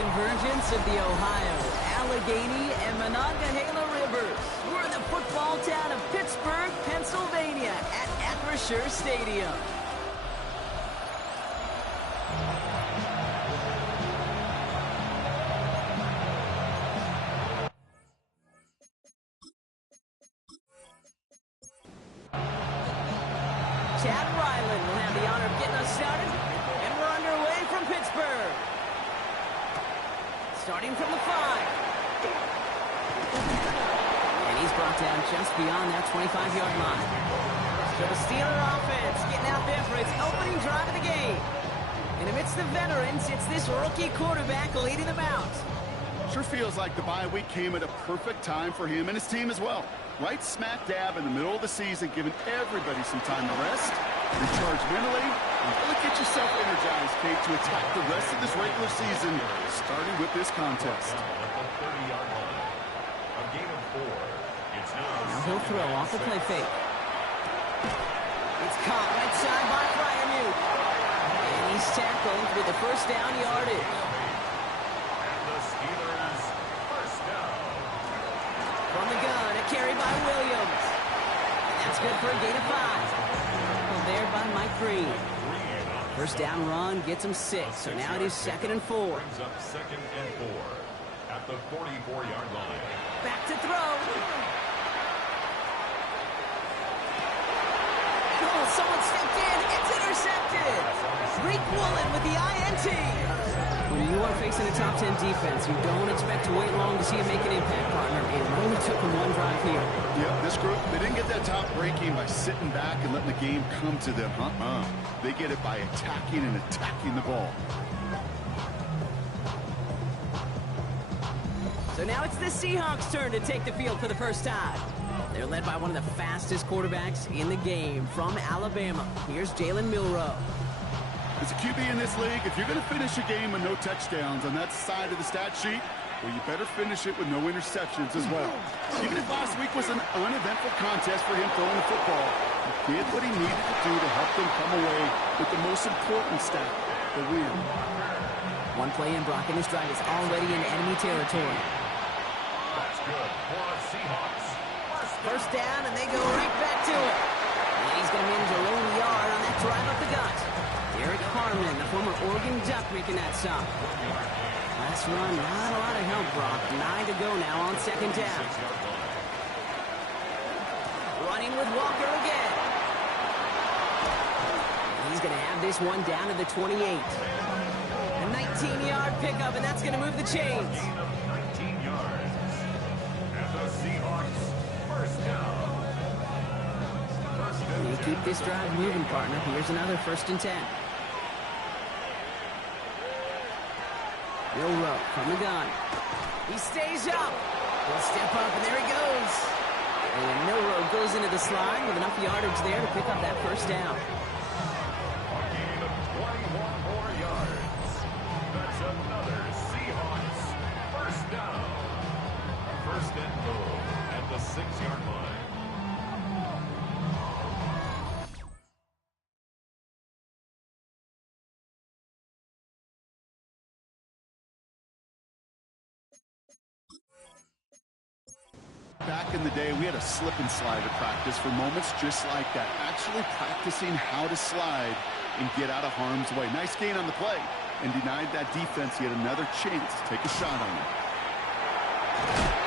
convergence of the Ohio, Allegheny, and Monongahela rivers. We're in the football town of Pittsburgh, Pennsylvania at Acrisure Stadium. Chad Ryland will have the honor of getting us started, and we're underway from Pittsburgh. Starting from the 5. And he's brought down just beyond that 25-yard line. So the Steeler offense getting out there for its opening drive of the game. And amidst the veterans, it's this rookie quarterback leading them out. Sure feels like the bye week came at a perfect time for him and his team as well. Right smack dab in the middle of the season, giving everybody some time to rest, recharge mentally, and really get yourself energized, Kate, to attack the rest of this regular season, starting with this contest. Now he'll throw off the play fake. It's caught right side by Freiermuth. And he's tackled with the first down yardage. From the gun, a carry by Williams. That's good for a gain of 5. Well, there by Mike Green. First down run gets him 6. So now it is 2nd and 4. Brings up 2nd and 4 at the 44-yard line. Back to throw. Oh, someone stepped in. It's intercepted. Reek Woolen with the INT. When you are facing a top 10 defense, you don't expect to wait long to see him make an impact, partner. It only took him one drive here. Yep, this group, they didn't get that top breaking by sitting back and letting the game come to them. They get it by attacking and attacking the ball. So now it's the Seahawks' turn to take the field for the first time. They're led by one of the fastest quarterbacks in the game from Alabama. Here's Jalen Milroe. As a QB in this league, if you're going to finish a game with no touchdowns on that side of the stat sheet, well, you better finish it with no interceptions as well. Even if last week was an uneventful contest for him throwing the football, he did what he needed to do to help them come away with the most important stat, the win. One play in, Brock, and this drive is already in enemy territory. That's good for the Seahawks. First down, and they go right back to it. And he's going to manage a lone yard on that drive up the gut. Eric Harmon, the former Oregon Duck, making that stop. Last run, not a lot of help, Brock. 9 to go now on 2nd down. Running with Walker again. He's going to have this one down to the 28. A 19-yard pickup, and that's going to move the chains. 19 yards. And the Seahawks first down. You keep this drive moving, partner. Here's another 1st and 10. Milroe from the gun. He stays up. He'll step up, and there he goes. And Milroe goes into the slide with enough yardage there to pick up that first down. A gain of 21 more yards. That's another Seahawks first down. 1st and goal at the 6-yard line. Back in the day, we had a slip and slide at practice for moments just like that. Actually practicing how to slide and get out of harm's way. Nice gain on the play, and denied that defense yet another chance to take a shot on him.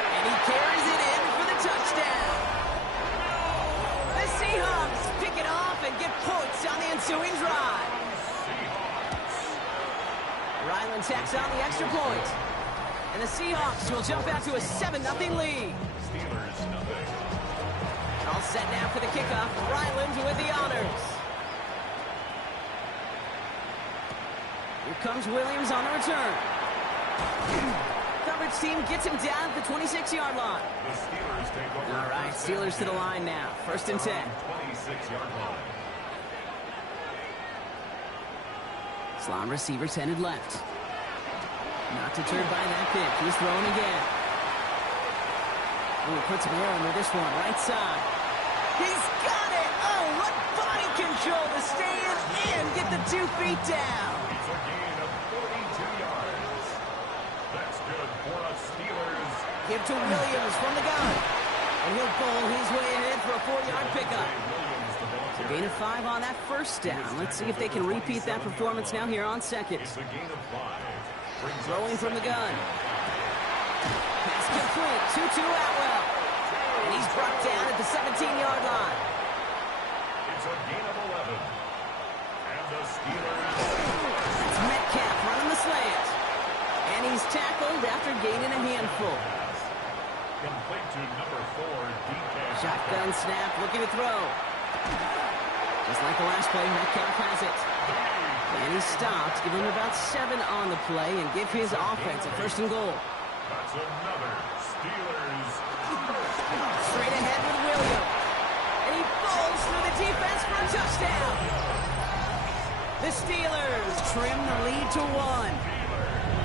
And he carries it in for the touchdown. The Seahawks pick it off and get points on the ensuing drive. Ryland tacks on the extra point. And the Seahawks will jump out to a 7-0 lead. Steelers nothing. All set now for the kickoff. Ryland with the honors. Here comes Williams on the return. Coverage team gets him down at the 26-yard line. The Steelers take over. All right, Steelers to the line now. 1st and 10. 26-yard line. Slot receivers headed left. Not deterred by that pick. He's throwing again. Oh, he puts him air under this one. Right side. He's got it! Oh, what body control to stay in and get the 2 feet down. It's a gain of 42 yards. good for the Steelers. Give to Williams from the gun. And he'll bowl his way ahead for a 4-yard pickup. So gain of 5 on that first down. Let's see if they can repeat that performance now here on second. It's a gain of 5. Throwing from the gun. Pass complete. 2-2 Atwell. And he's brought down at the 17-yard line. It's a gain of 11. And the Steelers. That's Metcalf running the slant. And he's tackled after gaining a handful. Complete to number 4, DK. Shotgun snap, looking to throw. Just like the last play, Metcalf has it. And he stopped, give him about 7 on the play, and give his offense a 1st and goal. That's another Steelers. Straight ahead with Williams. And he bowls through the defense for a touchdown. The Steelers trim the lead to 1.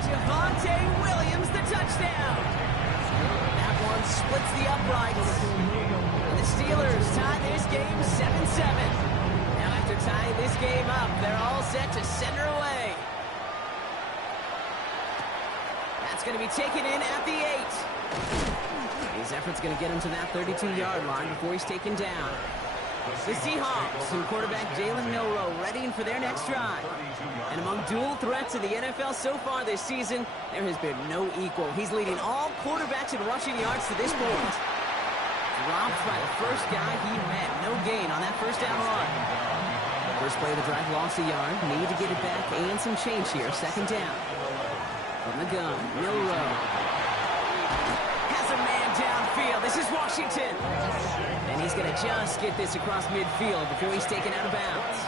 Javonte Williams, the touchdown. That one splits the uprights. And the Steelers tie this game 7-7. Now after tying this game up, they're all set to send her away. That's going to be taken in at the 8. His effort's going to get him to that 32-yard line before he's taken down. The Seahawks and quarterback Jalen Milroe readying for their next drive. And among dual threats in the NFL so far this season, there has been no equal. He's leading all quarterbacks in rushing yards to this point. Dropped by the first guy he met. No gain on that first down run. First play of the drive lost a yard. Need to get it back and some change here. 2nd down. From the gun, Milroe. Has a man downfield. This is Washington. And he's going to just get this across midfield before he's taken out of bounds.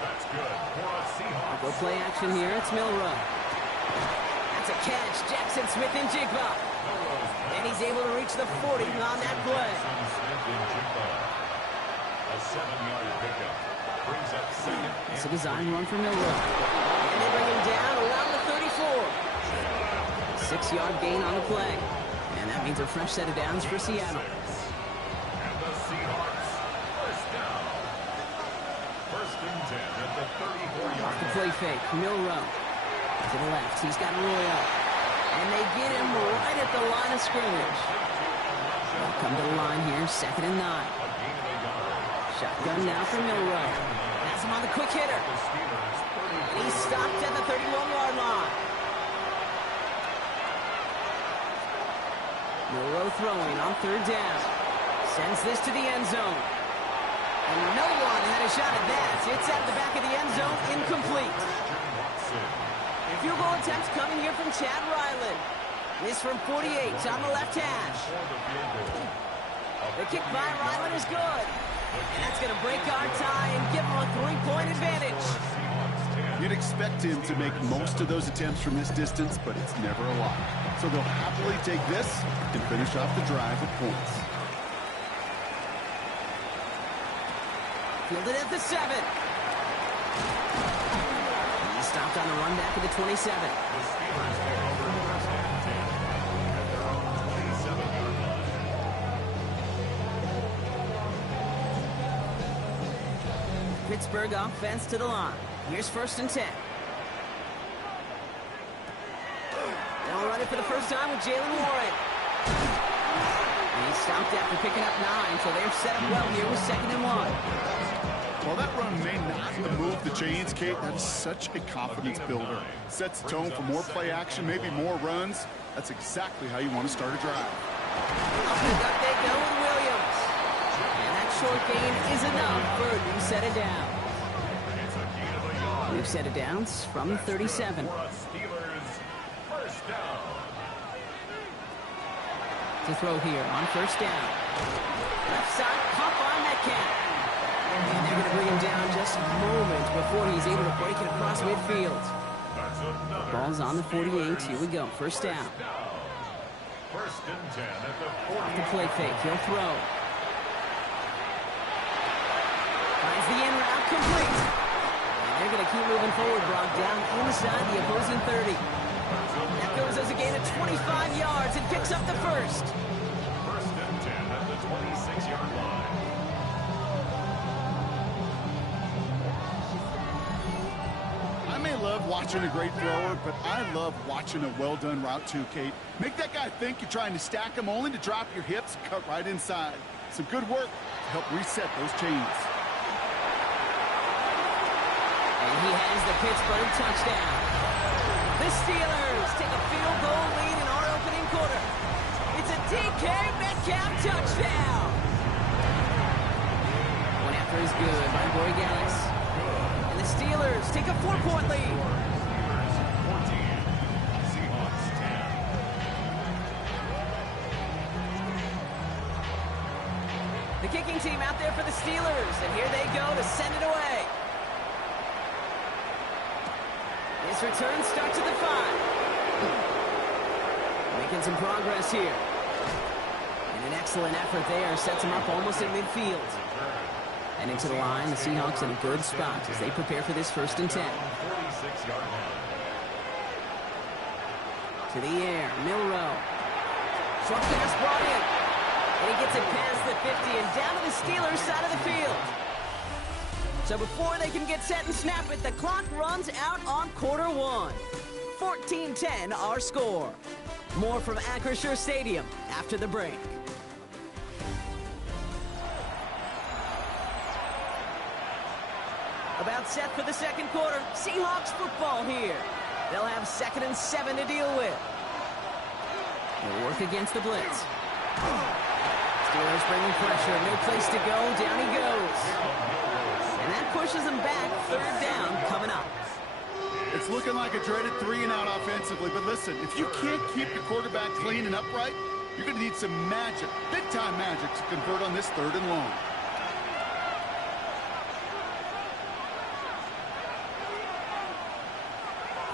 That's good for a Seahawks. Go play action here. It's Milroe. That's a catch. Jackson Smith and Jigba. And he's able to reach the 40 on that play. A 7-yard pickup brings up 2nd. It's a design run for Milroe. And they bring him down around the 34. 6-yard gain on the play. And that means a fresh set of downs for Seattle. And the Seahawks, 1st down. 1st and 10 at the 34-yard Off the play fake, Milroe. To the left, he's got Arroyo. And they get him right at the line of scrimmage. They'll come to the line here, 2nd and 9. Shotgun now for Milroe. That's him on the quick hitter. And he's stopped at the 31-yard line. Milroe throwing on 3rd down. Sends this to the end zone. And no one had a shot at that. It's out of the back of the end zone, incomplete. Field goal attempt coming here from Chad Ryland. This from 48 on the left hash. The kick by Ryland is good. And that's going to break our tie and give him a 3-point advantage. You'd expect him to make most of those attempts from this distance, but it's never a lot. So they'll happily take this and finish off the drive with points. Fielded at the 7. He stopped on the run back at the 27. The Steelers take over 1st and 10 at their own 27-yard line. Pittsburgh offense to the line. Here's 1st and 10. They'll run it for the first time with Jalen Warren. And he stopped after picking up 9, so they're set up well here with 2nd and 1. While that run may not move the chains, Kate, that's such a confidence builder. Sets the tone for more play action, maybe more runs. That's exactly how you want to start a drive. Up the gut they go with Williams. And that short gain is enough for a new set of downs. New set of downs from the 37. Steelers, 1st down. To throw here on 1st down. Left side, pop on Metcalf. And they're going to bring him down just a moment before he's able to break it across midfield. Ball's on the 48. Here we go. 1st down. 1st and 10 at the 40. Off the play fake. He'll throw. Finds the in route complete. And they're going to keep moving forward, Brock, down inside the opposing 30. That goes as a gain of 25 yards and picks up the 1st. 1st and 10 at the 26-yard line. I may love watching a great thrower, but I love watching a well-done route too, Kate. Make that guy think you're trying to stack him only to drop your hips, cut right inside. Some good work to help reset those chains. And he has the Pittsburgh touchdown. The Steelers take a field goal lead in our opening quarter. It's a DK Metcalf touchdown. One after is good by Boy Gallus. And the Steelers take a 4-point lead. 14, Seahawks 10. The kicking team out there for the Steelers, and here they go to send it away. This return starts at the 5. Making some progress here. And an excellent effort there sets him up almost at midfield. And into the line, the Seahawks in a good spot as they prepare for this 1st and 10. 46-yard line. To the air, Milrow. Short pass brought in. And he gets it past the 50 and down to the Steelers side of the field. So before they can get set and snap it, the clock runs out on quarter 1. 14-10 our score. More from Acrisure Stadium after the break. About set for the 2nd quarter. Seahawks football here. They'll have 2nd and 7 to deal with. They'll work against the blitz. Steelers bringing pressure. No place to go. Down he goes. And that pushes them back. 3rd down coming up. It's looking like a dreaded 3-and-out offensively, but listen, if you can't keep your quarterback clean and upright, you're going to need some magic, big-time magic, to convert on this 3rd and long.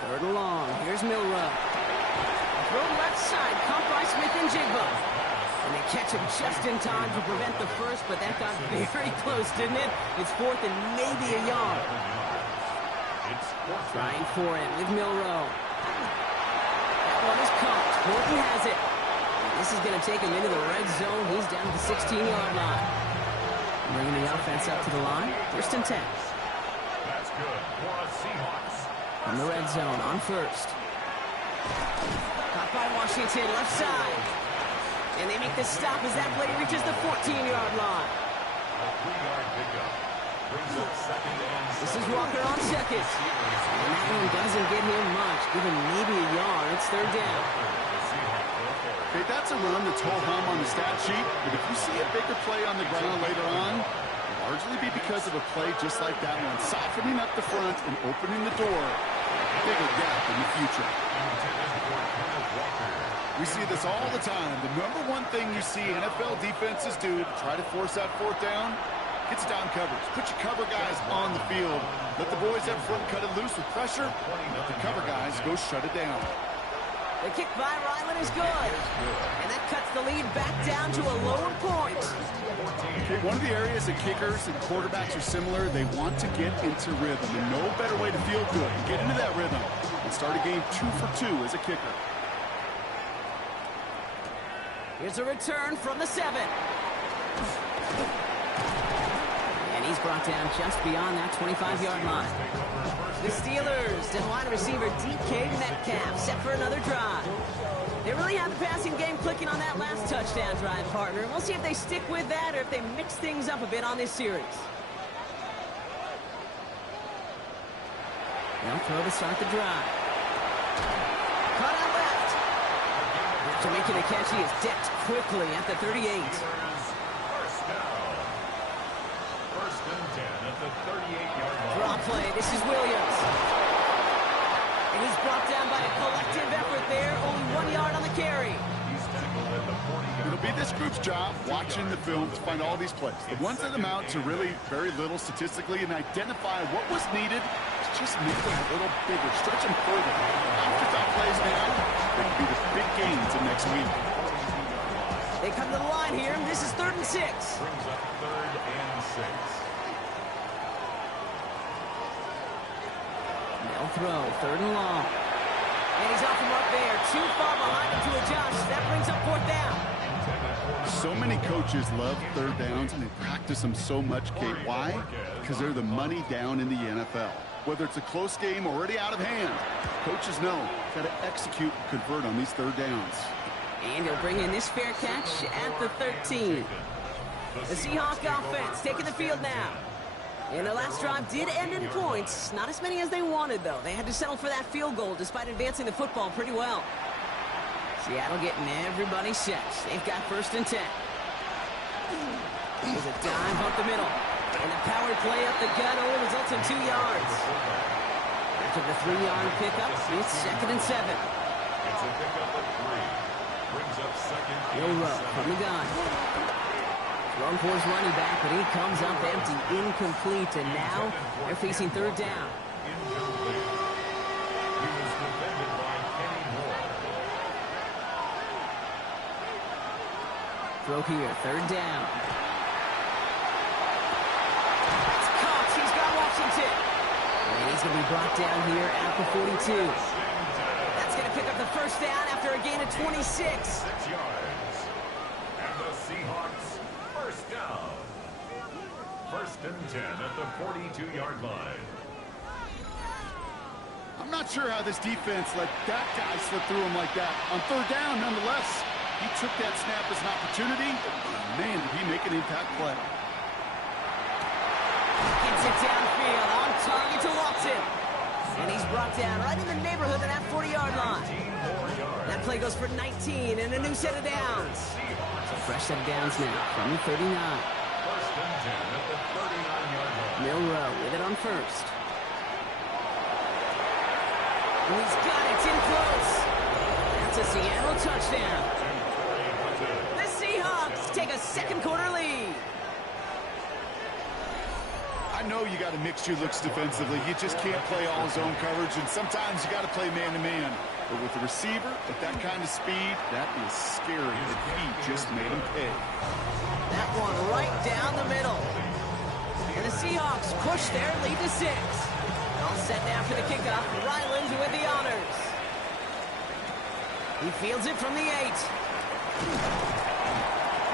Third and long. Here's Milrow. Throw left side. Caught by Smith and Jigba. And they catch him just in time to prevent the first, but that got very close, didn't it? It's 4th and maybe a yard. Trying for it with Milrow. That one is caught. Morton has it. And this is going to take him into the red zone. He's down to the 16-yard line. Bringing the offense up to the line. 1st and 10. That's good for a Seahawks. From the red zone on 1st. Caught by Washington, left side. And they make the stop as that play reaches the 14-yard line. A 3-yard pickup. Brings up 2nd and 7. This is Walker on 2nd. And that one doesn't get him much. Give him maybe a yard. It's 3rd down. Okay, that's a run that's ho-hum on the stat sheet, but if you see a bigger play on the ground later on, it'll largely be because of a play just like that one, softening up the front and opening the door. Bigger gap in the future. We see this all the time. The number one thing you see NFL defenses do to try to force that 4th down, it's down coverage. Put your cover guys on the field. Let the boys up front cut it loose with pressure. Let the cover guys go shut it down. The kick by Ryland is good. And that cuts the lead back down to a lower point. Okay, one of the areas that kickers and quarterbacks are similar, they want to get into rhythm. And no better way to feel good and get into that rhythm and start a game 2 for 2 as a kicker. Here's a return from the 7. And he's brought down just beyond that 25-yard line. The Steelers and wide receiver DK Metcalf set for another drive. They really have the passing game clicking on that last touchdown drive, partner. And we'll see if they stick with that or if they mix things up a bit on this series. They'll throw to start the drive. Cut out left. After making the catch, he is decked quickly at the 38. First down. 1st and 10 at the 38-yard line. Draw play. This is Williams. And he's brought down by a collective effort there. Only 1 yard on the carry. He's tackled at the 40-yard line. It'll be this group's job watching the film to find all these plays. The ones that amount to really very little statistically and identify what was needed to just make them a little bigger, stretch them further. Afterthought plays now, they can be the big gains in next week. They come to the line here. This is 3rd and 6. Brings up 3rd and 6. They'll throw 3rd and long. And he's off him up there. Too far behind him to adjust. That brings up 4th down. So many coaches love 3rd downs and they practice them so much, Kate. Why? Because they're the money down in the NFL. Whether it's a close game already out of hand, coaches know got to execute and convert on these third downs. And he'll bring in this fair catch at the 13. The Seahawks offense taking the field now. And the last drive did end in points. Not as many as they wanted, though. They had to settle for that field goal despite advancing the football pretty well. Seattle getting everybody set. They've got 1st and 10. There's a dive up the middle. And the power play up the gut only results in 2 yards. After the 3-yard pickup, it's 2nd and 7. It's a pickup of 3. Brings up 2nd Will and Rowe 7. from the gun. Thrown for his running back, but he comes up empty, incomplete, and now they're facing 3rd down. Incomplete. He was defended by Kenny Moore. Throw here, 3rd down. It's caught. He's got Washington. And he's going to be brought down here at the 42. That's going to pick up the 1st down after a gain of 26. 6 yards. And the Seahawks, 1st down. 1st and 10 at the 42-yard line. I'm not sure how this defense let that guy slip through him like that. On 3rd down, nonetheless, he took that snap as an opportunity. Man, did he make an impact play. Gets it downfield, on target to Watson. And he's brought down right in the neighborhood of that 40-yard line. That play goes for 19 and a new set of downs. So fresh set of downs now from the 39. 1st and 10 at the 39-yard line. Milrow with it on 1st. And he's got it. It's in close. That's a Seattle touchdown. The Seahawks take a 2nd quarter lead. I know you got to mix your looks defensively. You just can't play all zone coverage, and sometimes you got to play man-to-man. But with the receiver at that kind of speed, that is scary, and he just made him pay. That one right down the middle. And the Seahawks push their lead to 6. All set now for the kickoff. Ryland with the honors. He fields it from the 8.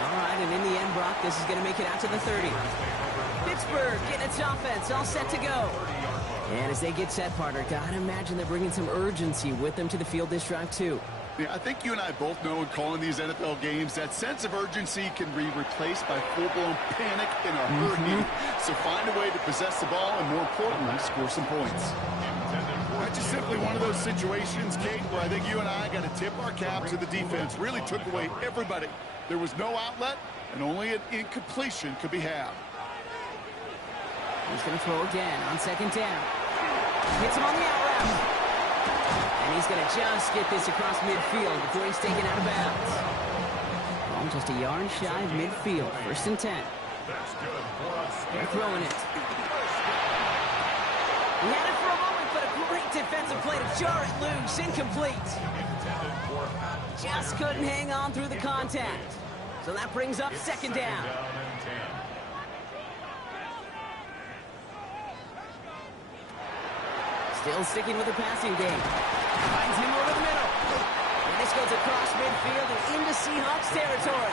All right, and in the end, Brock, this is going to make it out to the 30. Pittsburgh getting its offense all set to go. And as they get set, partner, gotta imagine they're bringing some urgency with them to the field this drive, too. Yeah, I think you and I both know in calling these NFL games that sense of urgency can be replaced by full-blown panic in a hurry. So find a way to possess the ball and, more importantly, score some points. That's just simply one of those situations, Kate, where I think you and I got to tip our cap to the defense. Really took away everybody. There was no outlet, and only an incompletion could be had. He's going to throw again on 2nd down. Hits him on the out route. And he's going to just get this across midfield before he's taken out of bounds. Ball just a yard shy of midfield. 1st and 10. They're throwing it. He had it for a moment, but a great defensive play to jar it loose. Incomplete. Just couldn't hang on through the contact. So that brings up 2nd down. Still sticking with the passing game. Finds him over the middle. And this goes across midfield and into Seahawks territory.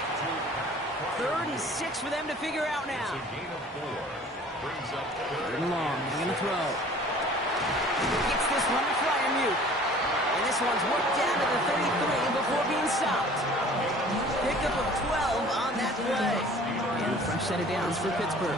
3rd and 6 for them to figure out now. 3rd and long. They're going to throw. Gets this one to Fryermuth. And this one's worked down to the 33 before being stopped. Pickup of 12 on that play. And a fresh set of downs for Pittsburgh.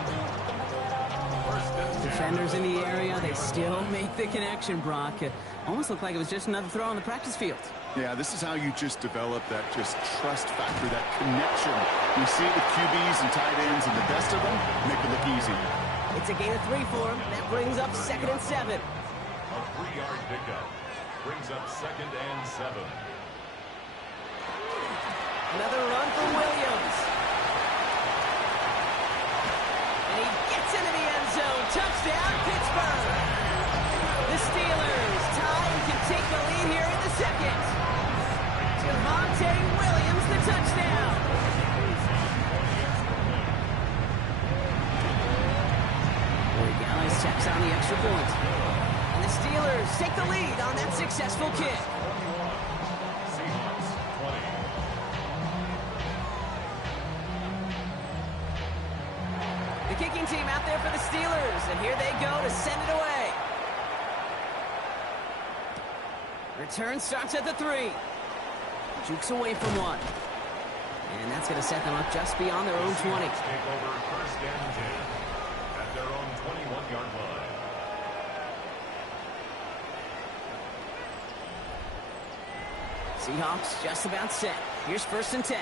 Defenders in the area, they still make the connection, Brock. It almost looked like it was just another throw on the practice field. Yeah, this is how you just develop that just trust factor, that connection. You see it with QBs and tight ends, and the best of them make it look easy. It's a gain of 3 for him. That brings up 2nd and 7. A 3-yard pickup brings up 2nd and 7. Another run for Williams. And he gets into the end zone. Touchdown, Pittsburgh. The Steelers tie and can take the lead here in the 2nd. Javonte Williams, the touchdown. Guys checks on the extra point. And the Steelers take the lead on that successful kick. Seahawks 20. The kicking team out there for the Steelers, and here they go to send it away. Return starts at the 3. Jukes away from one. And that's going to set them up just beyond their own 20. Take over first and 10 at their own 21-yard line. Seahawks just about set. Here's first and 10.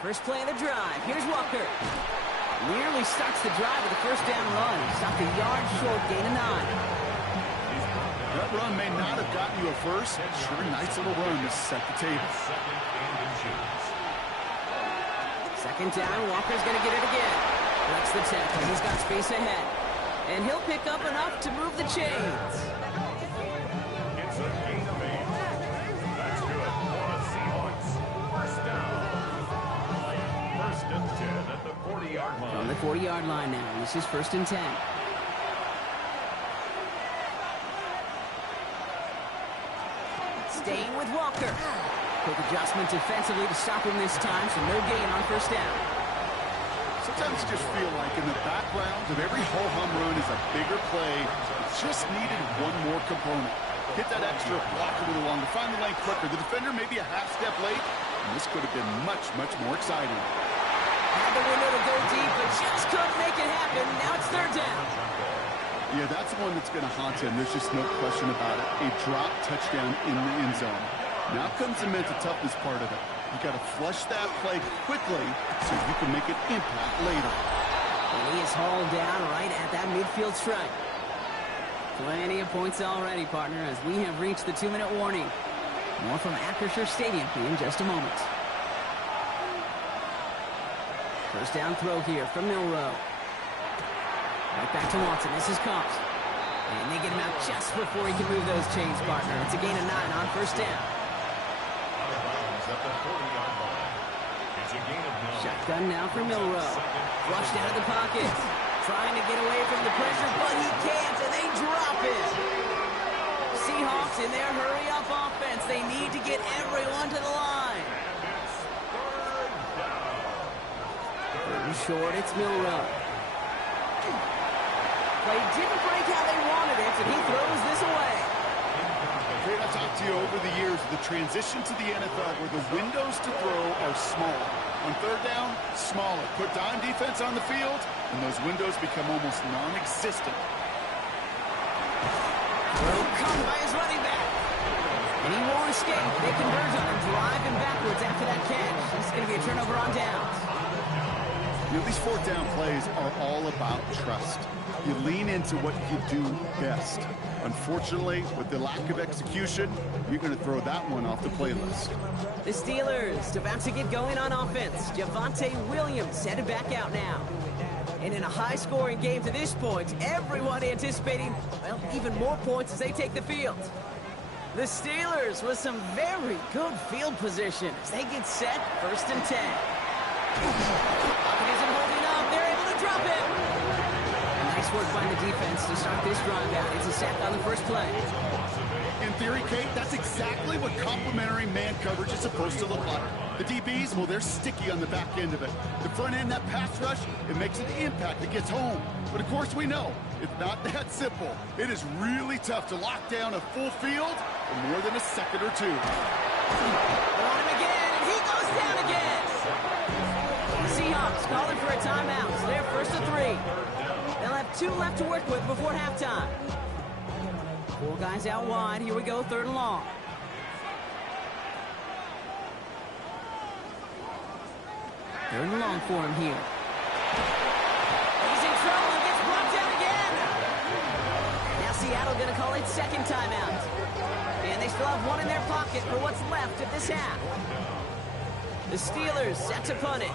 First play of the drive. Here's Walker. Nearly starts the drive with a first down run. Stopped a yard short, gain of 9. That run may not have gotten you a first. Sure, nice little run to set the table. Second down, Walker's going to get it again. Breaks the tackle. He's got space ahead. And he'll pick up enough to move the chains. It's a gain of 8. That's good for the Seahawks. First down. First and 10 at the 40-yard line. From the 40-yard line now. This is first and 10. Staying with Walker. Quick adjustment defensively to stop him this time, so no gain on first down. Sometimes you just feel like in the background of every ho-hum run is a bigger play. It just needed one more component. Hit that extra, block a little longer, find the lane quicker. The defender maybe a half step late, and this could have been much, much more exciting. Had the window to go deep, but just couldn't make it happen. Now it's third down. Yeah, that's the one that's going to haunt him. There's just no question about it. A drop touchdown in the end zone. Now comes the mental toughness part of it. You got to flush that play quickly so you can make an impact later. And he is hauled down right at that midfield stripe. Plenty of points already, partner, as we have reached the 2-minute warning. More from Acrisure Stadium in just a moment. First down throw here from Milrow. Right back to Watson. This is Combs. And they get him out just before he can move those chains, partner. It's a gain of 9 on first down. Shotgun now for Milrow. Flushed out of the pocket. Trying to get away from the pressure, but he can't, and they drop it. Seahawks in their hurry-up offense. They need to get everyone to the line. Third and short, it's Milrow. Play didn't break how they wanted it, and he throws this away. Great, I've talked to you over the years of the transition to the NFL where the windows to throw are smaller. On third down, smaller. Put dime defense on the field, and those windows become almost non-existent. Throw caught by his running back. And he won't escape. They converge on him, driving backwards after that catch. This is going to be a turnover on downs. You know, these fourth down plays are all about trust. You lean into what you do best. Unfortunately, with the lack of execution, you're going to throw that one off the playlist. The Steelers about to get going on offense. Javonte Williams headed back out now. And in a high-scoring game to this point, everyone anticipating, well, even more points as they take the field. The Steelers with some very good field position as they get set, first and 10. Pocket isn't holding up. They're able to drop it. Nice work by the defense to start this drive out. It's a sack on the first play. In theory, Kate, that's exactly what complementary man coverage is supposed to look like. The DBs, well, they're sticky on the back end of it. The front end, that pass rush, it makes an impact. It gets home. But, of course, we know it's not that simple. It is really tough to lock down a full field for more than a second or two. On him again, and he goes down again. The Seahawks calling for a timeout. So they're first to 3. They'll have 2 left to work with before halftime. 4 guys out wide. Here we go, third and long. Third and long for him here. He's in trouble and gets brought down again. Now Seattle going to call it second timeout. And they still have 1 in their pocket for what's left of this half. The Steelers set to punt it.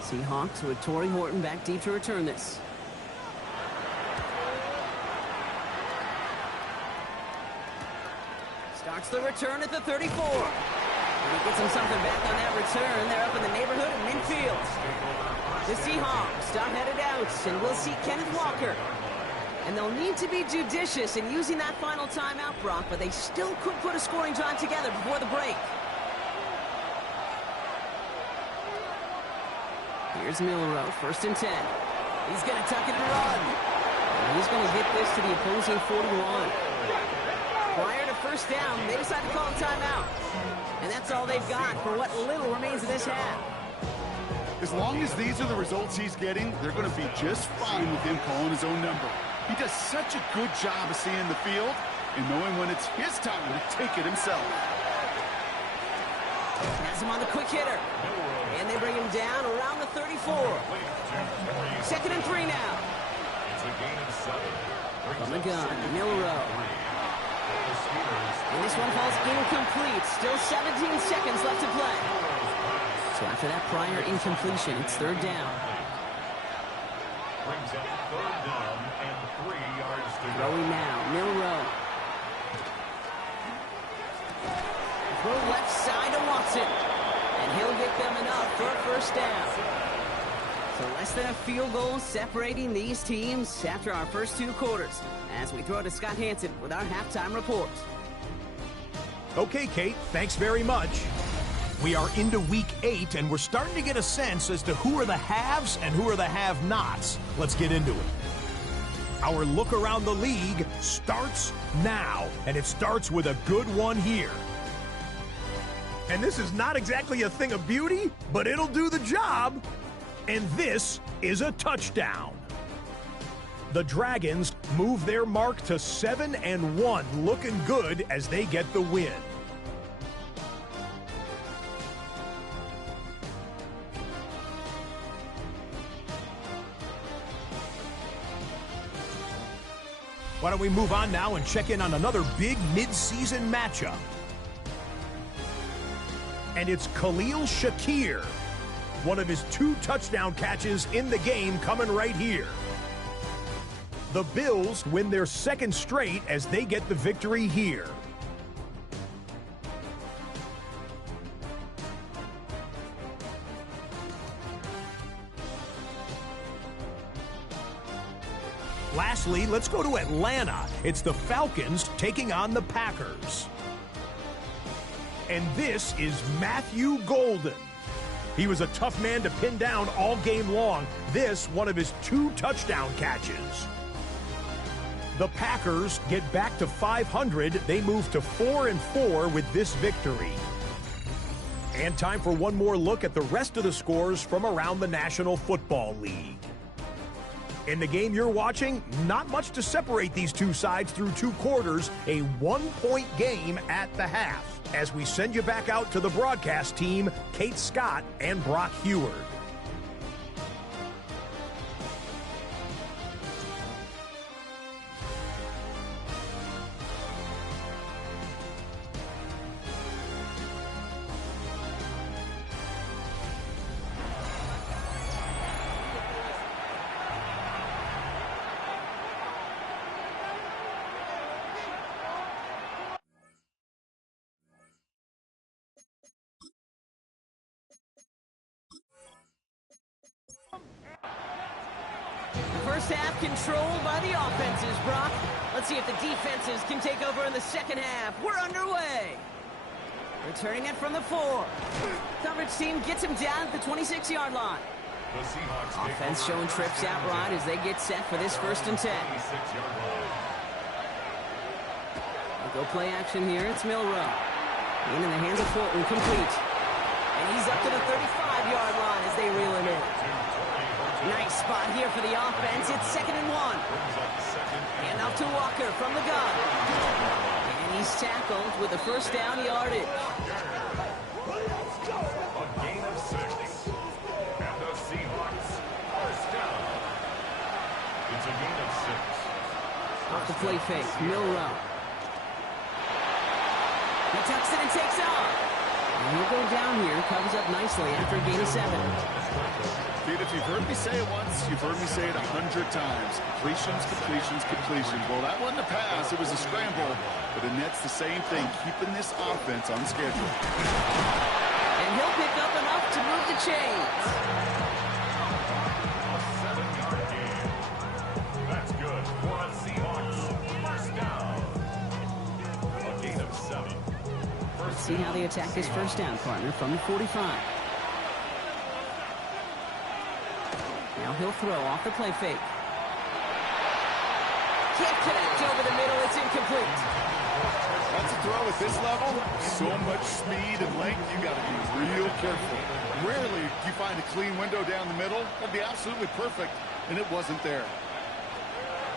Seahawks with Torrey Horton back deep to return this. Starts the return at the 34. And he gets him something back on that return. They're up in the neighborhood of midfield. The Seahawks start headed out, and we'll see Kenneth Walker. And they'll need to be judicious in using that final timeout, Brock, but they still could put a scoring drive together before the break. Here's Milrow, first and 10. He's going to tuck it and run. he's going to get this to the opposing 41. Prior to first down, they decide to call a timeout. And that's all they've got for what little remains of this half. As long as these are the results he's getting, they're going to be just fine with him calling his own number. He does such a good job of seeing the field and knowing when it's his time to take it himself. Has him on the quick hitter. And they bring him down around the 34. 2nd and 3 now. It's a gain of 7. From the gun, Milrow. And this one falls incomplete. Still 17 seconds left to play. So after that prior incompletion, it's 3rd down. Brings up 3rd down and 3 yards to go. Throwing now, Milrow. Throw left side to Watson. And he'll get them enough for a first down. So less than a field goal separating these teams after our first 2 quarters. As we throw to Scott Hansen with our halftime report. Okay, Kate, thanks very much. We are into week 8, and we're starting to get a sense as to who are the haves and who are the have-nots. Let's get into it. Our look around the league starts now, and it starts with a good one here. And this is not exactly a thing of beauty, but it'll do the job. And this is a touchdown. The Dragons move their mark to 7-1, looking good as they get the win. Why don't we move on now and check in on another big mid-season matchup. And it's Khalil Shakir. One of his 2 touchdown catches in the game coming right here. The Bills win their 2nd straight as they get the victory here. Lastly, let's go to Atlanta. It's the Falcons taking on the Packers. And this is Matthew Golden. He was a tough man to pin down all game long. This, one of his 2 touchdown catches. The Packers get back to 500. They move to 4-4 with this victory. And time for one more look at the rest of the scores from around the National Football League. In the game you're watching, not much to separate these 2 sides through 2 quarters, a 1-point game at the half. As we send you back out to the broadcast team, Kate Scott and Brock Heward. First half controlled by the offenses, Brock. Let's see if the defenses can take over in the second half. We're underway. Returning it from the 4. Coverage team gets him down at the 26-yard line. Offense showing trips out right as they get set for this 1st and 10. Go play action here. It's Milrow. In the hands of Fulton, complete. And he's up to the 35-yard line as they reel him in. Nice spot here for the offense. It's 2nd and 1. And up to Walker from the gun. And he's tackled with the first down yardage. A gain of 6. And the Seahawks first down. It's a gain of 6. Off the play fake, Milrow. He tucks it and takes off. And he'll go down here, covers up nicely after a gain of 7. Dude, if you've heard me say it once, you've heard me say it 100 times. Completions, completions, completions. Well, that wasn't a pass. It was a scramble. But the net's the same thing, keeping this offense on schedule. And he'll pick up enough to move the chains. A 7-yard gain. That's good for a Seahawks first down. A gain of 7. Let's see how they attack this first down, partner, from the 45. Now he'll throw off the play fake. Can't connect over the middle. It's incomplete. That's a throw at this level. So much speed and length, you got to be real careful. Rarely do you find a clean window down the middle. That'd be absolutely perfect, and it wasn't there.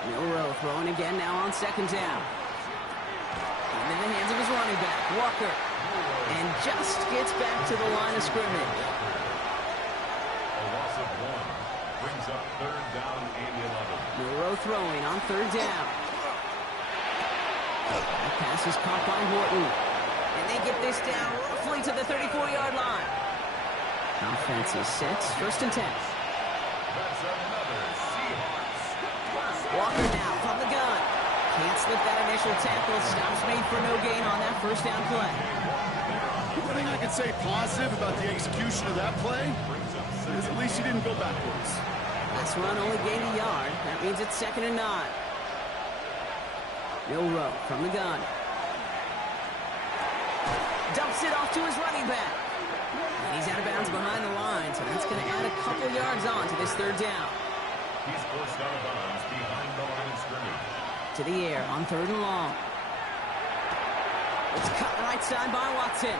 Milroe throwing again now on second down. Into the hands of his running back, Walker. And just gets back to the line of scrimmage. A loss of 1 brings up third down and 11. Milroe throwing on third down. That pass is caught by Horton. And they get this down roughly to the 34-yard line. Offense is set. First and 10. That's another Seahawks. Walker now from the gun. Can't slip that initial tackle. Stops made for no gain on that first down play. One thing I can say positive about the execution of that play is at least he didn't go backwards. Last run only gained a yard. That means it's 2nd and 9. Milroe from the gun. Dumps it off to his running back. And he's out of bounds behind the line, so that's going to add a couple yards on to this third down. He's forced out of bounds behind the line of scrimmage. To the air on 3rd and long. It's cut right side by Watson.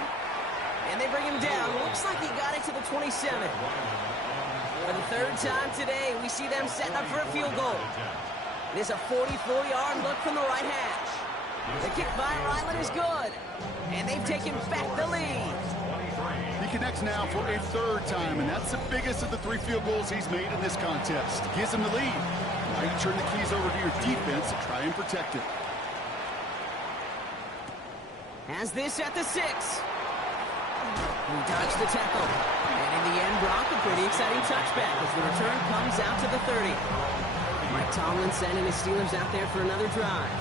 And they bring him down. Looks like he got it to the 27. For the 3rd time today, we see them setting up for a field goal. It is a 44-yard look from the right hash. The kick by Ryland is good. And they've taken back the lead. He connects now for a 3rd time, and that's the biggest of the 3 field goals he's made in this contest. Gives him the lead. Now you turn the keys over to your defense to try and protect it. Has this at the 6. He dodged the tackle. And in the end, Brock, a pretty exciting touchback as the return comes out to the 30. Mike Tomlin sending the Steelers out there for another drive.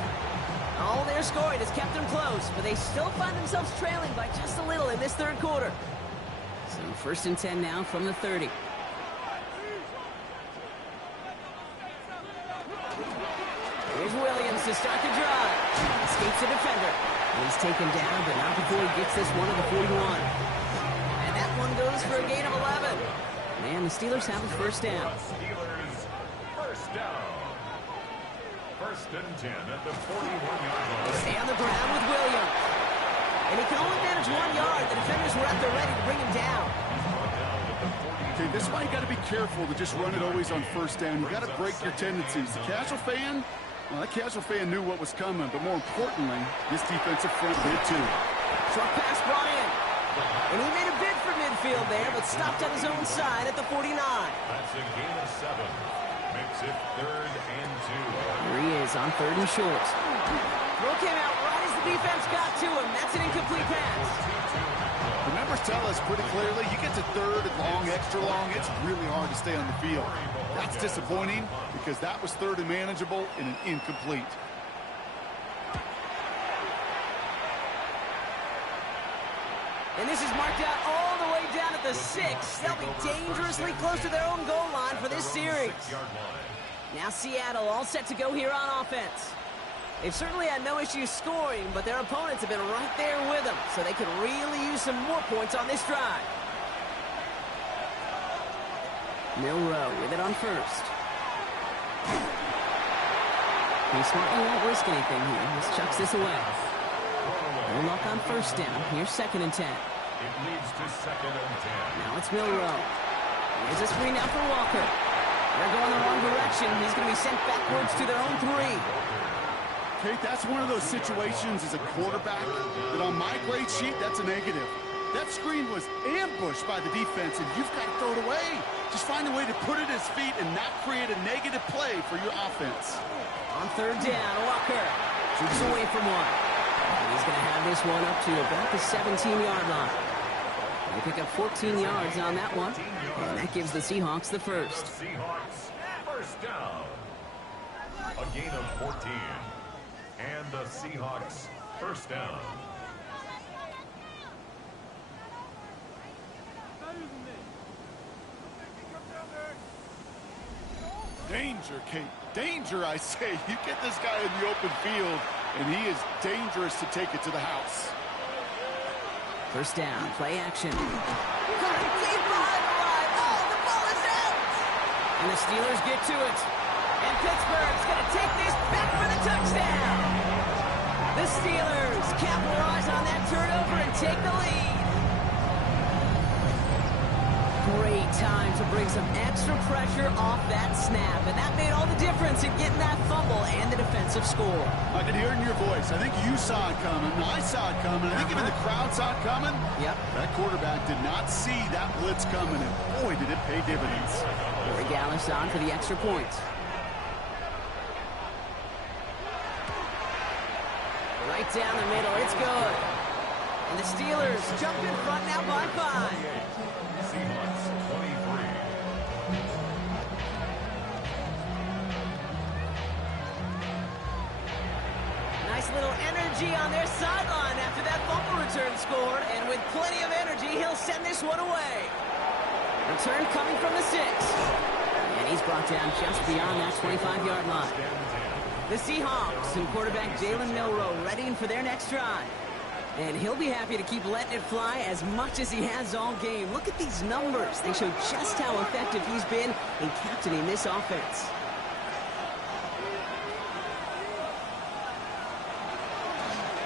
All their scoring has kept them close, but they still find themselves trailing by just a little in this 3rd quarter. So 1st and 10 now from the 30. Here's Williams to start the drive. Escapes the defender. He's taken down, but not before he gets this one to the 41. And that one goes for a gain of 11. And the Steelers have a first down. Steelers first down. 1st and 10 at the 41-yard line. Stay on the ground with Williams. And he can only manage 1 yard. The defenders were out there ready to bring him down. Okay, this is why you got to be careful to just run it always on 1st down. You got to break your tendencies. The casual fan, well, that casual fan knew what was coming, but more importantly, this defensive front did too. Short pass brought in. And he made a bid for midfield there, but stopped on his own side at the 49. That's a gain of 7. Makes it 3rd and 2. Here he is on 3rd and short. Throw came out right as the defense got to him. That's an incomplete pass. The numbers tell us pretty clearly, you get to 3rd and long, extra long, it's really hard to stay on the field. That's disappointing because that was 3rd and manageable and an incomplete. And this is marked out all the way down at the 6. They'll be dangerously close to their own goal line for this series. Now Seattle all set to go here on offense. They've certainly had no issues scoring, but their opponents have been right there with them, so they could really use some more points on this drive. Milroe with it on 1st. He smartly won't risk anything here. Just chucks this away. No luck on 1st down. Here's 2nd and 10. It leads to 2nd and 10. Now it's Milroe. Here's a screen out for Walker. They're going the wrong direction. He's going to be sent backwards to their own 3. Kate, that's one of those situations as a quarterback that on my grade sheet, that's a negative. That screen was ambushed by the defense, and you've got to throw it away. Just find a way to put it at his feet and not create a negative play for your offense. On 3rd down, Walker shoots away from one. And he's going to have this one up to about the 17-yard line. They pick up 14 yards on that one, and that gives the Seahawks the first. The Seahawks first down. A gain of 14. And the Seahawks first down. Danger, Kate. Danger, I say. You get this guy in the open field, and he is dangerous to take it to the house. First down, play action. Deep behind the line. Oh, the ball is out! And the Steelers get to it. And Pittsburgh's going to take this back for the touchdown. The Steelers capitalize on that turnover and take the lead. Great time to bring some extra pressure off that snap, and that made all the difference in getting that fumble and the defensive score. I could hear it in your voice. I think you saw it coming. I saw it coming. I think even the crowd saw it coming. Yep. That quarterback did not see that blitz coming, and boy, did it pay dividends. Corey Gallis on for the extra point. Right down the middle. It's good. And the Steelers jump in front now by 5. Seahawks 23. Nice little energy on their sideline after that fumble return scored. And with plenty of energy, he'll send this one away. Return coming from the 6. And he's brought down just beyond that 25-yard line. The Seahawks and quarterback Jalen Milroe readying for their next drive. And he'll be happy to keep letting it fly as much as he has all game. Look at these numbers. They show just how effective he's been in captaining this offense.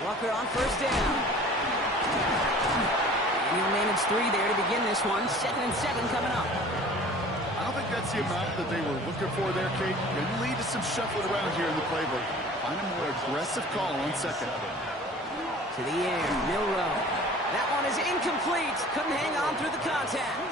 Walker on first down. And he'll manage 3 there to begin this one. 2nd and 7 coming up. I don't think that's the amount that they were looking for there, Kate. Can lead to some shuffling around here in the playbook. Find a more aggressive call on 2nd. To the air, Milroe. That one is incomplete. Couldn't hang on through the contact.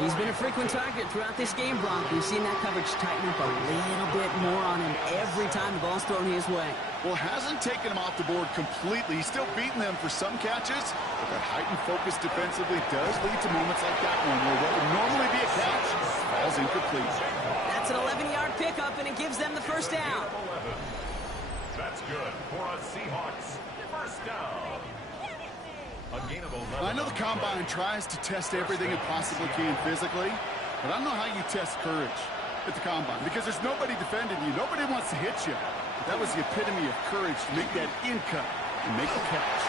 He's been a frequent target throughout this game, Brock. We've seen that coverage tighten up a little bit more on him every time the ball's thrown his way. Well, hasn't taken him off the board completely. He's still beating them for some catches, but that heightened focus defensively does lead to moments like that one where what would normally be a catch falls incomplete. That's an 11-yard pickup, and it gives them the first down. 11. That's good for a Seahawks first down. A gain of 11. I know the Combine tries to test everything it possibly can physically, but I don't know how you test courage at the Combine because there's nobody defending you. Nobody wants to hit you. But that was the epitome of courage to make that in-cut and make the catch.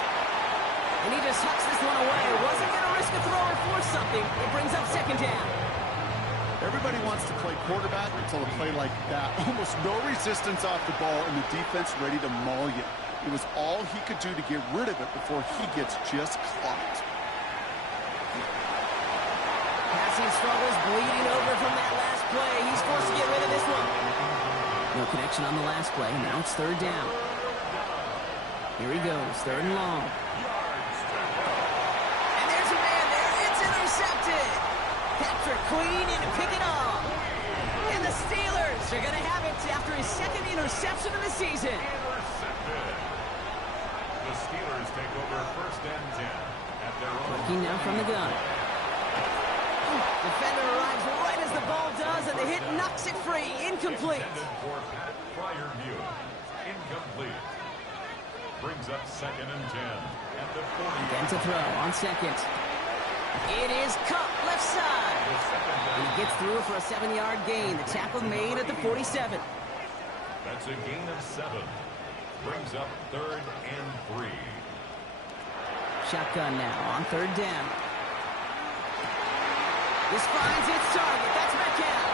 And he just hucks this one away. Wasn't going to risk a throw or force something. It brings up 2nd down. Everybody wants to play quarterback until a play like that. Almost no resistance off the ball and the defense ready to maul you. It was all he could do to get rid of it before he gets just clocked. Passing struggles, bleeding over from that last play. He's forced to get rid of this one. No connection on the last play. Now it's 3rd down. Here he goes, 3rd and long. And there's a man there. It's intercepted. Patrick Queen in to pick it off. And the Steelers are going to have it after his 2nd interception of the season. Intercepted. The Steelers take over 1st and 10 at their own. Looking now from the gun. Defender arrives right as the ball does, and the hit knocks it free. Incomplete. Intended for Pat Fryermuth. Incomplete. Brings up 2nd and 10 at the 40. Again to throw on 2nd. It is cut left side. And he gets through for a 7-yard gain. The tackle made at the 47. That's a gain of 7. Brings up 3rd and 3. Shotgun now on 3rd down. This finds its target. That's Metcalf.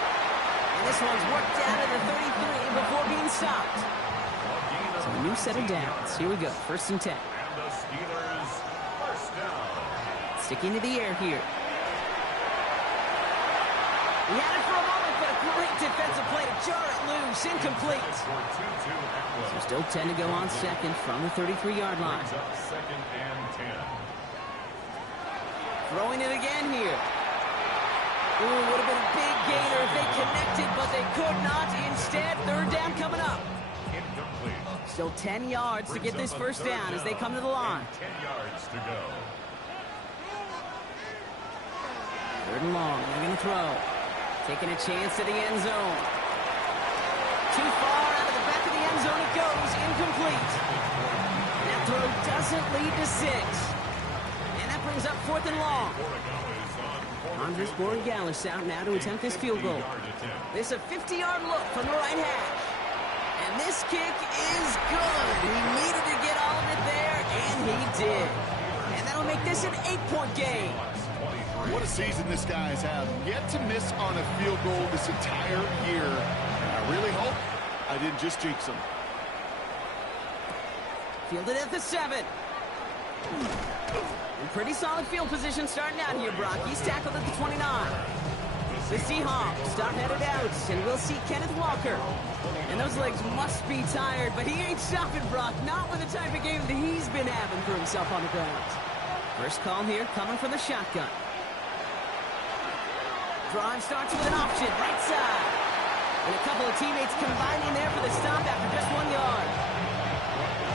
And this one's worked down to the 33 before being stopped. So a new set of downs. Here we go. 1st and 10. And the Steelers first down. Sticking to the air here. He had it for a moment, but a great defensive play to jar it loose. Incomplete. For 2-2 at So still 10 to go on 2nd from the 33-yard line. Brings up 2nd and 10. Throwing it again here. Ooh, would have been a big gainer if they connected, but they could not. Instead, 3rd down coming up. Incomplete. Still 10 yards to get this first down as they come to the line. 10 yards to go. 3rd and long. They're going to throw. Taking a chance at the end zone. Too far out of the back of the end zone it goes. Incomplete. And that throw doesn't lead to 6. And that brings up 4th and long. Andres Borregales out now to attempt this field goal. This a 50-yard look from the right hash. And this kick is good. He needed to get all of it there, and he did. And that'll make this an 8-point game. What a season this guy's had. Yet to miss on a field goal this entire year. really hope I didn't just jinx them. Fielded at the 7. In pretty solid field position starting out here, Brock. He's tackled at the 29. The Seahawks start headed out, and we'll see Kenneth Walker. And those legs must be tired, but he ain't stopping, Brock. Not with the type of game that he's been having for himself on the ground. First call here coming from the shotgun. Drive starts with an option, right side. And a couple of teammates combining there for the stop after just 1 yard.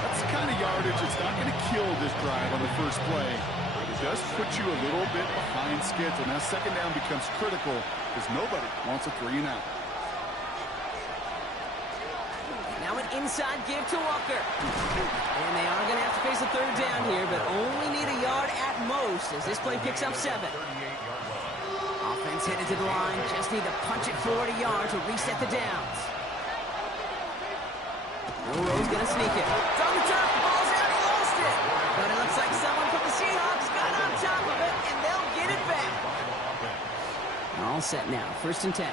That's the kind of yardage that's not going to kill this drive on the first play. But it does put you a little bit behind schedule. Now second down becomes critical because nobody wants a 3-and-out. Now an inside give to Walker. And they are going to have to face a third down here, but only need a yard at most as this play picks up 7. Offense headed to the line. Just need to punch it 40 yards to reset the downs. Milroe's going to sneak it. It's on the turf. Ball's out. He lost it. But it looks like someone from the Seahawks got on top of it, and they'll get it back. All set now. 1st and 10.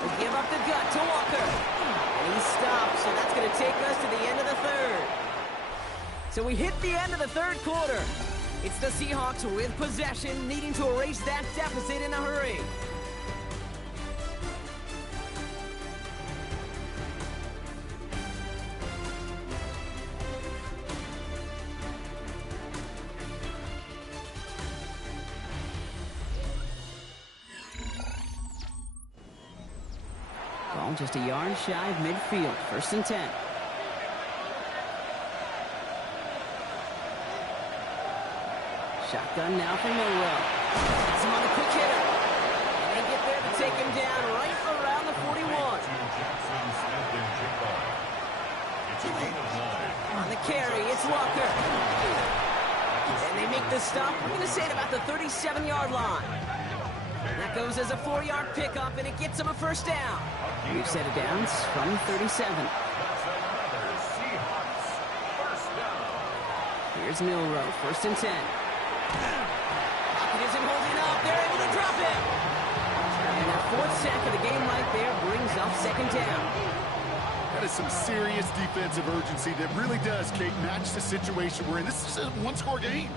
They'll give up the gut to Walker. And he stops, so that's going to take us to the end of the 3rd. So we hit the end of the 3rd quarter. It's the Seahawks with possession, needing to erase that deficit in a hurry. Ball just a yard shy of midfield. 1st and 10. Shotgun now from Milroe. Has him on the quick hitter. And they get there to take him down right around the 41. On the carry, it's Walker. And they make the stop. We're going to say at about the 37-yard line. And that goes as a 4-yard pickup, and it gets him a 1st down. We've set it downs from 37. Here's Milroe, 1st and 10. Pocket isn't holding up. They're able to drop it. And their 4th sack of the game right there brings up 2nd down. That is some serious defensive urgency that really does, Kate, match the situation we're in. This is a one-score game.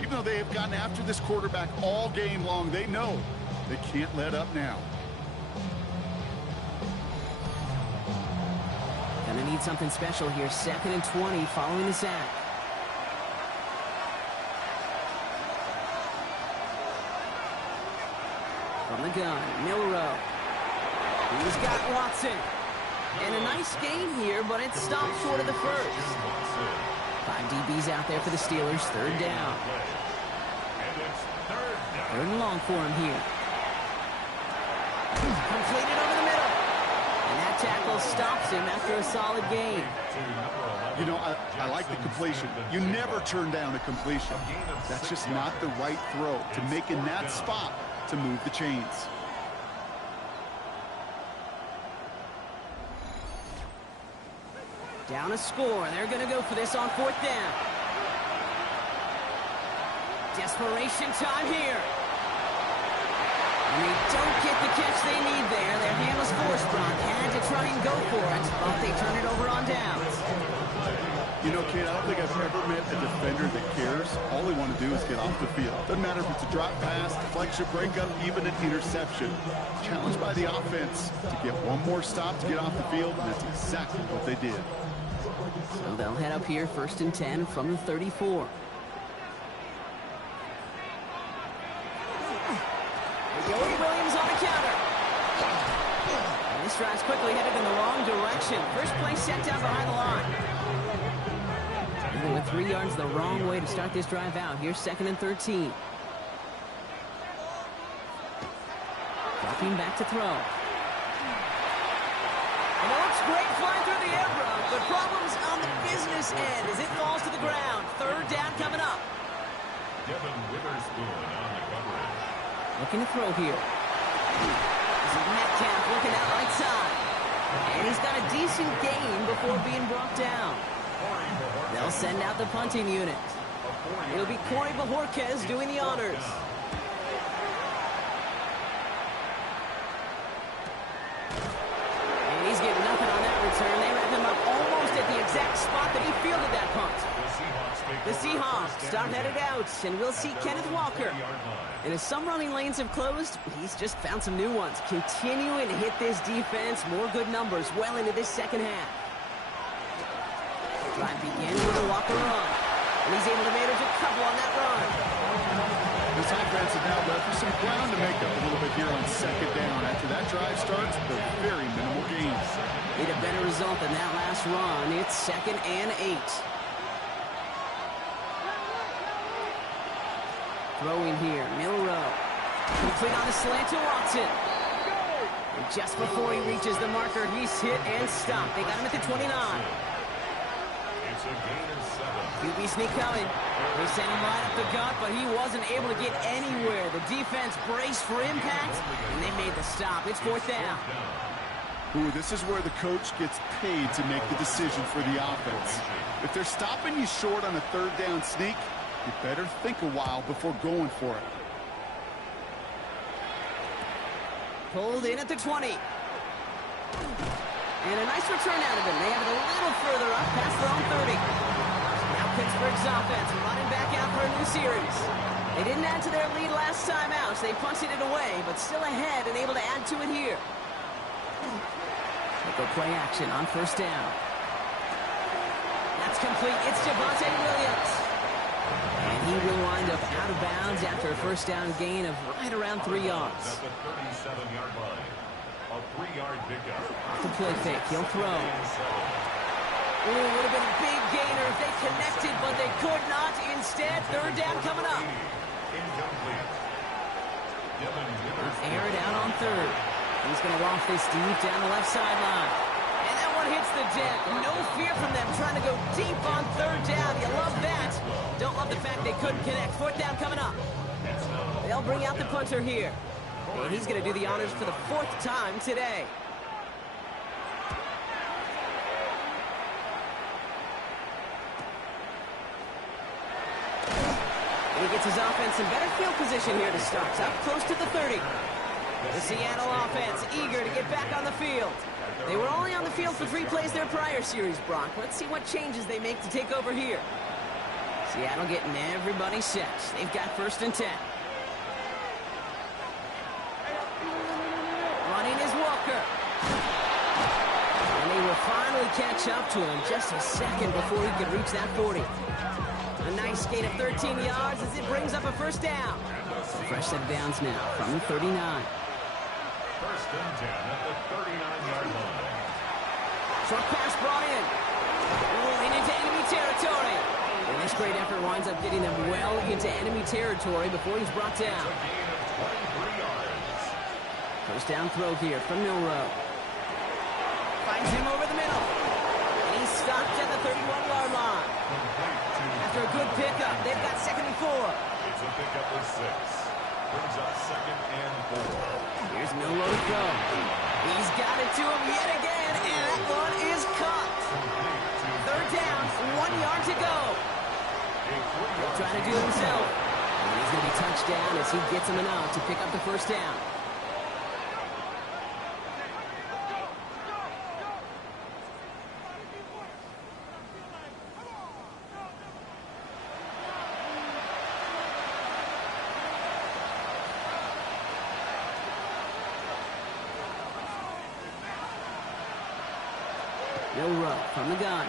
Even though they have gotten after this quarterback all game long, they know they can't let up now. Gonna need something special here. 2nd and 20 following the sack. From the gun, Milroe. He's got Watson. And a nice gain here, but it stopped short of the 1st. 5 DBs out there for the Steelers. 3rd down. 3rd and long for him here. Completed over the middle. And that tackle stops him after a solid gain. You know, I like the completion. You never turn down a completion. That's just not the right throw to make in that spot to move the chains. Down a score. They're going to go for this on 4th down. Desperation time here. And they don't get the catch they need there. Their hand was forced, Brock. Had to try and go for it, but they turn it over on downs. You know, Kate, I don't think I've ever met a defender that cares. All they want to do is get off the field. Doesn't matter if it's a drop pass, deflection, breakup, even an interception. Challenged by the offense to get one more stop to get off the field, and that's exactly what they did. So they'll head up here 1st and 10 from the 34. Yogi Williams on the counter. And this drive's quickly headed in the wrong direction. First play set down behind the line. And they went 3 yards the wrong way to start this drive out. Here's 2nd and 13. Dropping back to throw. And it looks great flying through the air, Brock, but problems on the business end as it falls to the ground. 3rd down coming up. Devin Witherspoon on the coverage. Looking to throw here. This is Metcalf looking out right side. And he's got a decent gain before being brought down. They'll send out the punting unit. It'll be Corey Bajorquez doing the honors. And he's getting nothing on that return. They wrap him up almost at the exact spot that he fielded that punt. The Seahawks start headed out, and we'll see Kenneth Walker. And as some running lanes have closed, he's just found some new ones. Continuing to hit this defense, more good numbers well into this second half. Drive begins with a Walker run. And he's able to manage a couple on that run. This offense is now left with some ground to make up a little bit here on second down. After that drive starts, the very minimal gains. Need a better result than that last run. It's 2nd and 8. Throwing here, Milrow. Complete on the slant to Watson. And just before he reaches the marker, he's hit and stopped. They got him at the 29. It's a gain of 7. QB sneak coming. They sent him right up the gut, but he wasn't able to get anywhere. The defense braced for impact, and they made the stop. It's 4th down. Ooh, this is where the coach gets paid to make the decision for the offense. If they're stopping you short on a 3rd down sneak, you better think a while before going for it. Pulled in at the 20. And a nice return out of him. They have it a little further up past their own 30. Now Pittsburgh's offense running back out for a new series. They didn't add to their lead last time out, so they punted it away, but still ahead and able to add to it here. They go play action on 1st down. That's complete. It's Javonte Williams. And he will wind up out of bounds after a 1st down gain of right around 3 yards. At the 37-yard line. A 3-yard pickup. Off the play fake, he'll throw. Ooh, would have been a big gainer if they connected, but they could not. Instead, 3rd down coming up. Incomplete. Air it out on 3rd. He's going to loft this deep down the left sideline. And that one hits the deck. No fear from them trying to go deep on 3rd down. You love that. Don't love the fact they couldn't connect. 4th down coming up. They'll bring out the punter here. And he's going to do the honors for the 4th time today. And he gets his offense in better field position here to start. Up close to the 30. The Seattle offense eager to get back on the field. They were only on the field for 3 plays their prior series, Brock. Let's see what changes they make to take over here. Seattle getting everybody set. They've got 1st and 10. Running is Walker. And they will finally catch up to him just a second before he could reach that 40. A nice gain of 13 yards as it brings up a 1st down. Fresh set of downs now from the 39. 1st and 10 at the 39-yard line. Short pass brought in. Rolling into enemy territory. And this great effort winds up getting them well into enemy territory before he's brought down. A gain of 23 yards. 1st down throw here from Milrow. Finds him over the middle. And he's stopped at the 31-yard line. After a good pickup, they've got 2nd and 4. It's a pickup of 6. Brings up 2nd and 4. Here's Milrow to throw. He's got it to him yet again, and that one is caught. 3rd down, 1 yard to go. He'll try to do it himself. And he's going to be touched down as he gets him enough to pick up the 1st down. Milrow from the gun.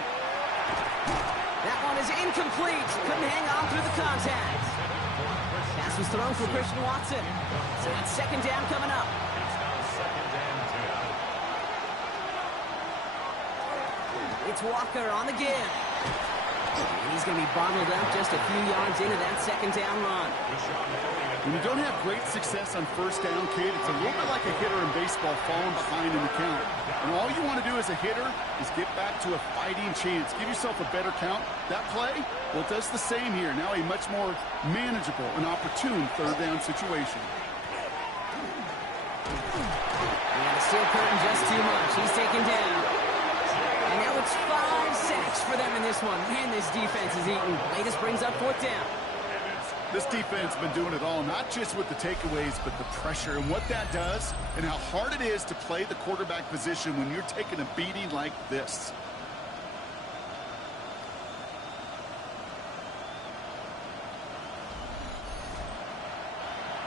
That one is incomplete. Couldn't hang on through the contact. Pass was thrown for Christian Watson. So it's 2nd down coming up. It's now 2nd and 10. It's Walker on the give. And he's going to be bottled up just a few yards into that 2nd down run. When you don't have great success on 1st down, kid, it's a little bit like a hitter in baseball falling behind in the count. And all you want to do as a hitter is get back to a fighting chance. Give yourself a better count. That play, well, it does the same here. Now a much more manageable and opportune 3rd down situation. And the steel curtain just too much. He's taken down. And that it's 5 sacks for them in this one. Man, this defense is eating. Latest brings up 4th down. This defense has been doing it all, not just with the takeaways, but the pressure and what that does and how hard it is to play the quarterback position when you're taking a beating like this.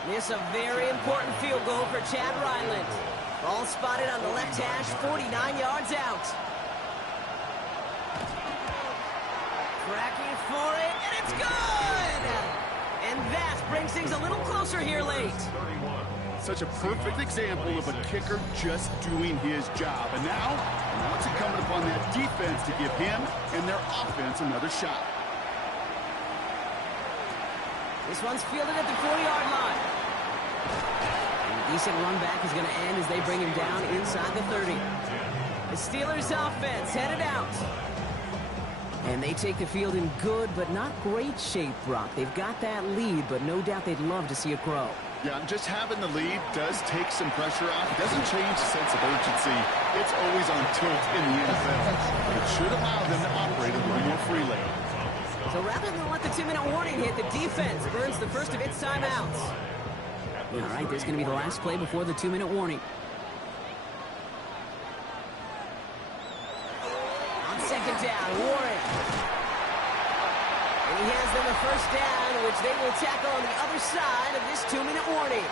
This a very important field goal for Chad Ryland. Ball spotted on the left hash, 49 yards out. Cracking for it, and it's good! And that brings things a little closer here late. Such a perfect example of a kicker just doing his job. And now it's incumbent upon that defense to give him and their offense another shot. This one's fielded at the 40-yard line. And a decent run back is going to end as they bring him down inside the 30. The Steelers offense headed out. And they take the field in good but not great shape, Brock. They've got that lead, but no doubt they'd love to see it grow. Yeah, just having the lead does take some pressure off. It doesn't change the sense of urgency. It's always on tilt in the NFL. But it should allow them to operate a little more freely. So rather than let the 2-minute warning hit, the defense burns the first of its timeouts. All right, this is going to be the last play before the 2-minute warning. On 2nd down, Warren. And he has them a 1st down, which they will tackle on the other side of this 2-minute warning.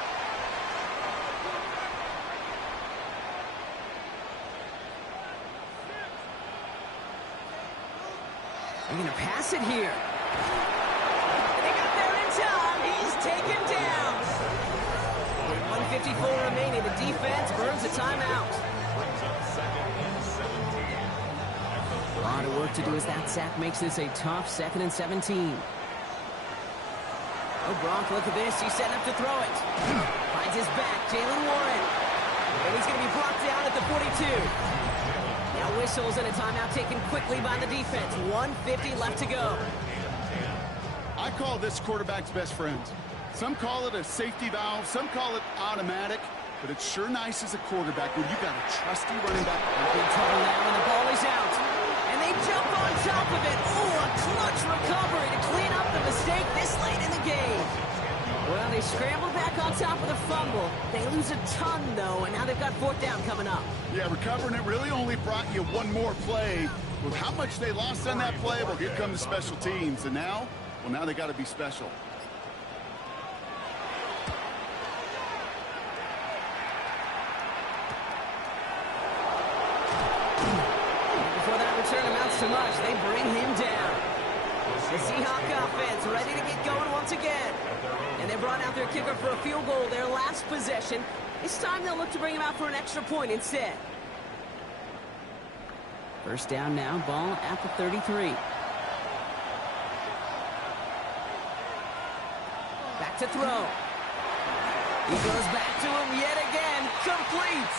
They're going to pass it here. And they got there in time. He's taken down. With 1:54 remaining, the defense burns a timeout. A lot of work to do as that sack makes this a tough 2nd and 17. Oh, Brock, look at this. He's setting up to throw it. Finds his back, Jalen Warren. And he's going to be brought down at the 42. Now whistles and a timeout taken quickly by the defense. 1:50 left to go. I call this quarterback's best friend. Some call it a safety valve, some call it automatic, but it's sure nice as a quarterback when you got a trusty running back. Big trouble now and the ball is out. And they jump on top of it. Oh, a clutch recovery to clean up the mistake this late in the game. Well, they scramble back on top of the fumble. They lose a ton, though, and now they've got 4th down coming up. Yeah, recovering it really only brought you one more play. With how much they lost on that play, well, here come the special teams. And now, well, now they got to be special. Before that return amounts to much, they bring him down. The Seahawk offense ready to get going once again. And they brought out their kicker for a field goal their last possession. This time they'll look to bring him out for an extra point instead. 1st down now, ball at the 33. Back to throw. He goes back to him yet again. Complete.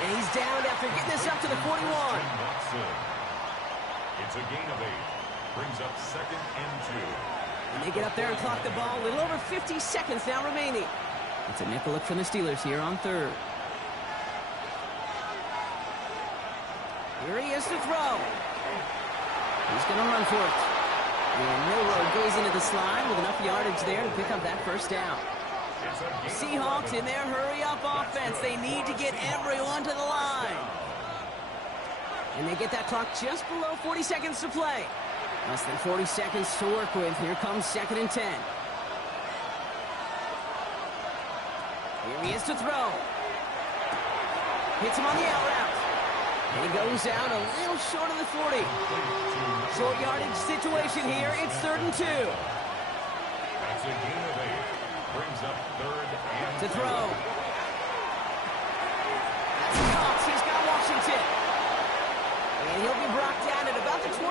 And he's down after getting this up to the 41. It's a gain of 8. Brings up 2nd and 2. And they get up there and clock the ball. A little over 50 seconds now remaining. It's a nickel look from the Steelers here on 3rd. Here he is to throw. He's going to run for it. And Milrow goes into the slide with enough yardage there to pick up that 1st down. Seahawks in their hurry-up offense. They need to get everyone to the line. And they get that clock just below 40 seconds to play. Less than 40 seconds to work with. Here comes 2nd and 10. Here he is to throw. Hits him on the out route. And he goes out a little short of the 40. Short yardage situation here. It's 3rd and 2. That's a gain of 8. Brings up 3rd and to throw. That's caught. He's got Washington. And he'll be brought down at about the 29.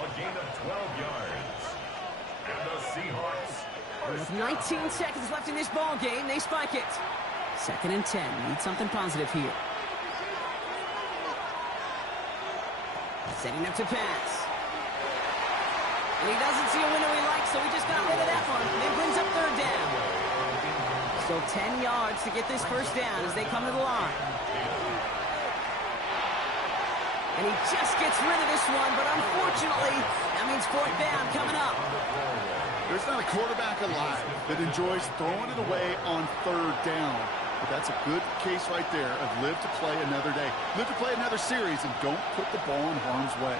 A gain of 12 yards. And the Seahawks. With 19 seconds left in this ball game, they spike it. 2nd and 10. Need something positive here. Setting up to pass. And he doesn't see a window he likes, so he just got rid of that one. It brings up 3rd down. Still 10 yards to get this 1st down as they come to the line. And he just gets rid of this one, but unfortunately, that means fourth down coming up. There's not a quarterback alive that enjoys throwing it away on third down. But that's a good case right there of live to play another day. Live to play another series and don't put the ball in harm's way.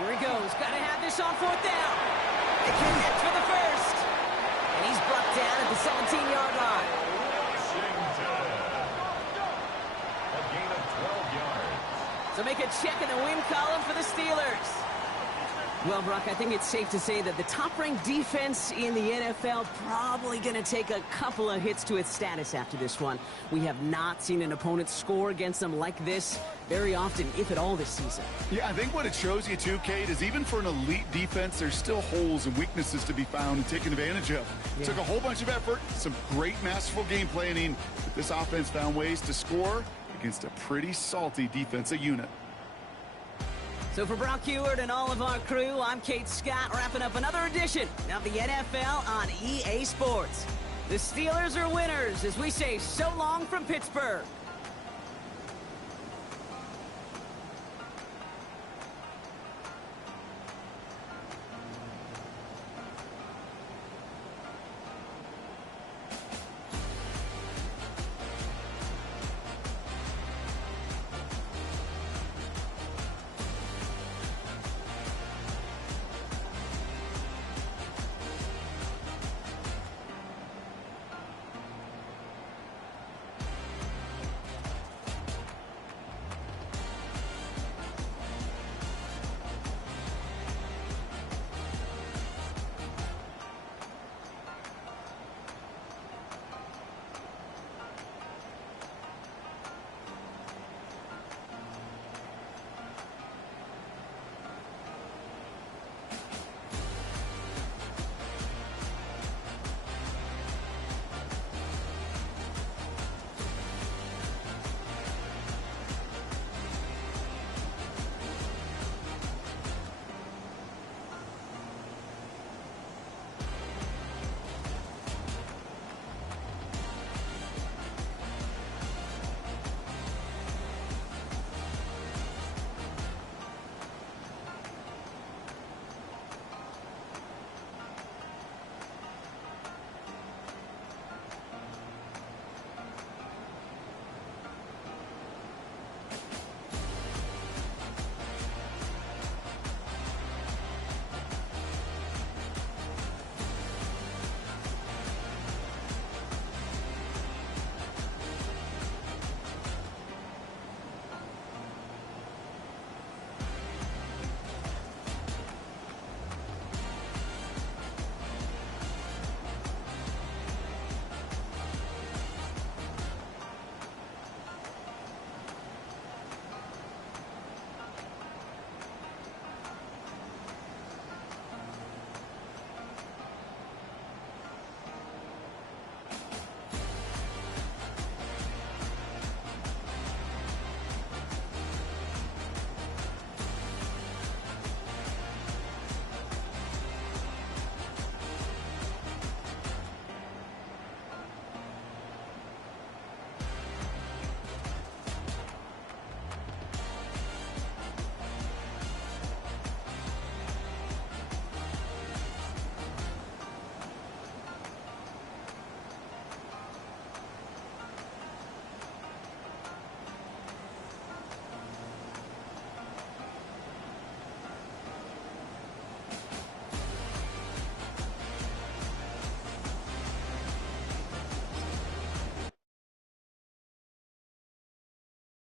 Here he goes. Got to have this on fourth down. They can get for the first. And he's brought down at the 17-yard line. A gain of 12 yards. So make a check in the win column for the Steelers. Well, Brock, I think it's safe to say that the top-ranked defense in the NFL probably going to take a couple of hits to its status after this one. We have not seen an opponent score against them like this very often, if at all, this season. Yeah, I think what it shows you, too, Kate, is even for an elite defense, there's still holes and weaknesses to be found and taken advantage of. It took a whole bunch of effort, some great masterful game planning, but this offense found ways to score against a pretty salty defensive unit. So for Brock Heward and all of our crew, I'm Kate Scott, wrapping up another edition of the NFL on EA Sports. The Steelers are winners as we say so long from Pittsburgh.